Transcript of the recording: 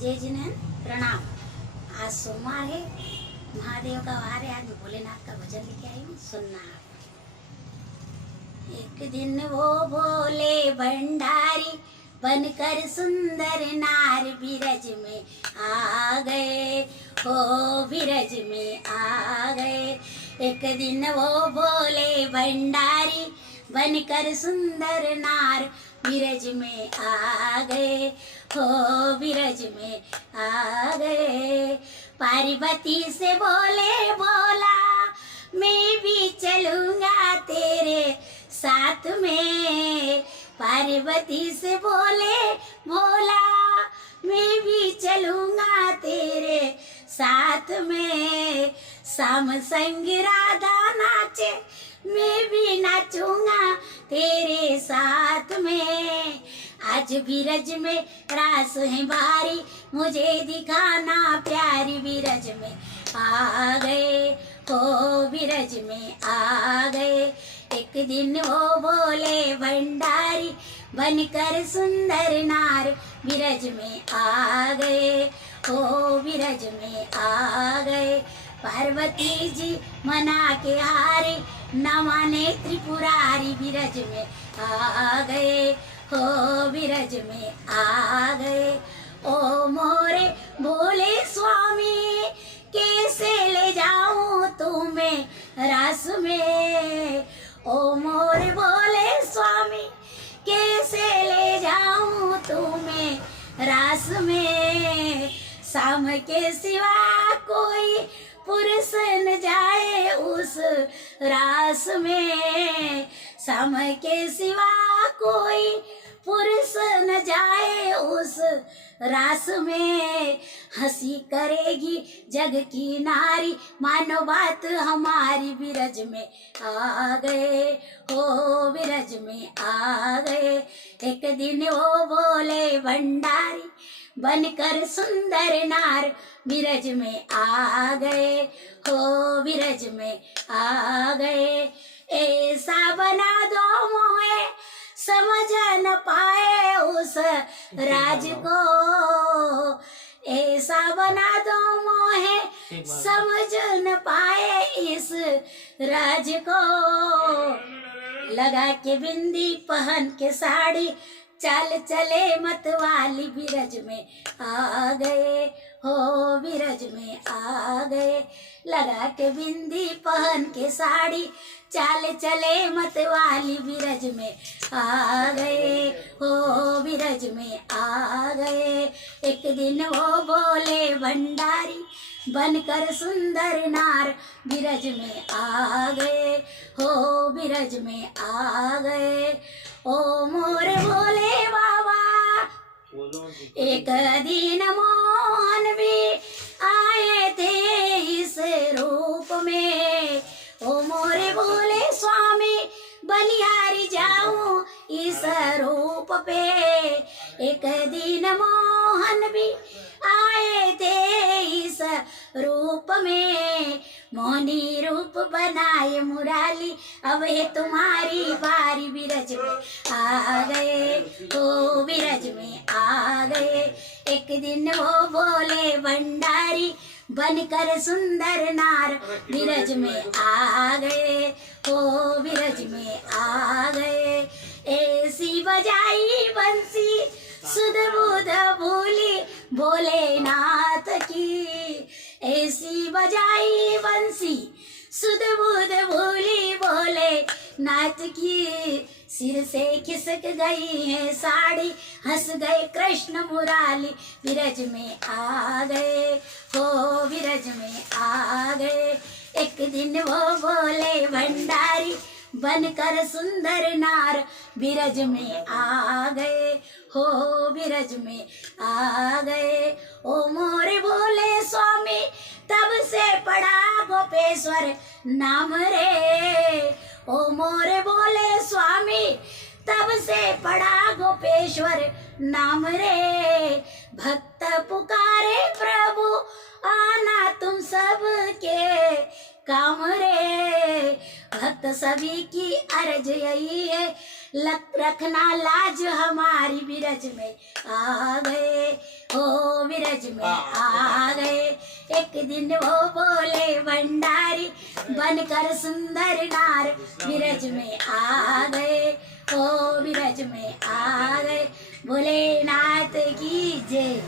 जय जिनेन्द्र, प्रणाम। आज सोमवार है, महादेव का वार है। आज मैं भोलेनाथ का भजन लेके आई हूँ, सुनना आप। एक दिन वो भोले भंडारी बनकर सुंदर नार बिरज में आ गए, हो बिरज में आ गए। एक दिन वो भोले भंडारी बनकर सुंदर नार बिरज में आ गए, हो बिरज में आ गए। पार्वती से बोले बोला, मैं भी चलूंगा तेरे साथ में। पार्वती से बोले बोला, मैं भी चलूंगा तेरे साथ में। शाम संग राधा नाचे, मैं भी नाचूंगा तेरे साथ में। आज बिरज में रास है भारी, मुझे दिखाना प्यारी। बिरज में आ गए, हो बिरज में आ गए। एक दिन वो बोले भंडारी बनकर सुंदर नार बिरज में आ गए, हो बिरज में आ गए। पार्वती जी मना के हारे, न माने त्रिपुरारी। बिरज में आ गए, हो बिरज में आ गए। ओ मोरे भोले स्वामी, कैसे ले जाऊं तुम्हें रास में। ओ मोरे भोले स्वामी, कैसे ले जाऊं तुम्हें रास में। शाम के सिवा कोई पुरुष न जाए उस रास में। शाम के सिवा कोई पुरुष न जाए उस रास में। हंसी करेगी जग की नारी, मानो बात हमारी। बिरज में आ गए, हो बिरज में आ गए। एक दिन वो बोले भंडारी बनकर सुंदर नार बिरज में आ गए, हो बिरज में आ गए। ऐसा बना दो मोहे समझ न पाए उस राज को। ऐसा बना दो मोहे समझ न पाए इस राज को। लगा के बिंदी पहन के साड़ी, चाल चले मतवाली। बिरज में आ गए, हो बिरज में आ गए। लगा के बिंदी पहन के साड़ी, चाल चले मतवाली। बिरज में आ गए, हो बिरज में आ गए। एक दिन वो बोले भंडारी बनकर सुंदर नार बिरज में आ गए, हो बिरज में आ गए। ओ मोर भोले बाबा, एक दिन मोहन भी आए थे इस रूप में। ओ मोरे भोले स्वामी, बलिहारी जाऊं इस रूप पे। एक दिन मोहन भी आए थे इस रूप में। मोहनी रूप बनाए मुराली, अब ये तुम्हारी बारी। बिरज में आ गए, हो बिरज में आ गए। एक दिन वो बोले भंडारी बनकर सुंदर नार बिरज में आ गए, हो बिरज में आ गए। ऐसी बजाई बंसी सुध बुध भूली भोलेनाथ की। ऐसी बजाई बंसी सुध बुध भूली भोलेनाथ की। सिर से खिसक गई है साड़ी, हंस गए कृष्ण मुराली। बिरज में आ गए, हो बिरज में आ गए। एक दिन वो बोले भंडारी बनकर सुंदर नार बिरज में आ गए, हो बिरज में आ गए। ओ मोरे भोले स्वामी, तब से पड़ा गोपेश्वर नाम रे। ओ मोरे भोले स्वामी, तब से पड़ा गोपेश्वर नाम रे। भक्त पुकारे प्रभु, आना तुम सबके काम रे। भक्त सभी की अर्ज यही है, रखना लाज हमारी। बिरज में आ गए, हो विरज में आ गए। एक दिन वो बोले भंडारी बनकर सुंदर नार विरज में आ गए, ओ विरज में आ गए। भोलेनाथ की जय।